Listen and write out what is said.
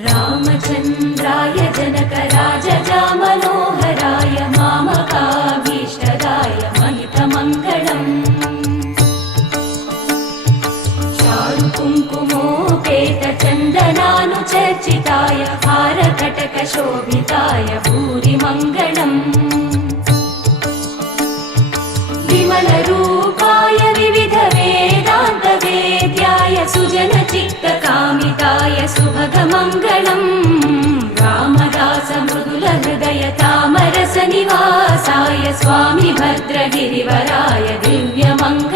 रामचन्द्राय जनकराजजामनोहराय मामकाभीष्टदाय महितमङ्गलम् चारुकुङ्कुमोपेतचन्दनानुचर्चिताय हारकटकशोभिताय भूरिमङ्गलम् विमलरूपाय विविधवेदान्तवेद्याय सुजनचित्तकामिताय सुभगमङ्गलम् रामदासमृदुलहृदय तामरसनिवासाय स्वामि भद्रगिरिवराय दिव्यमङ्गलम्।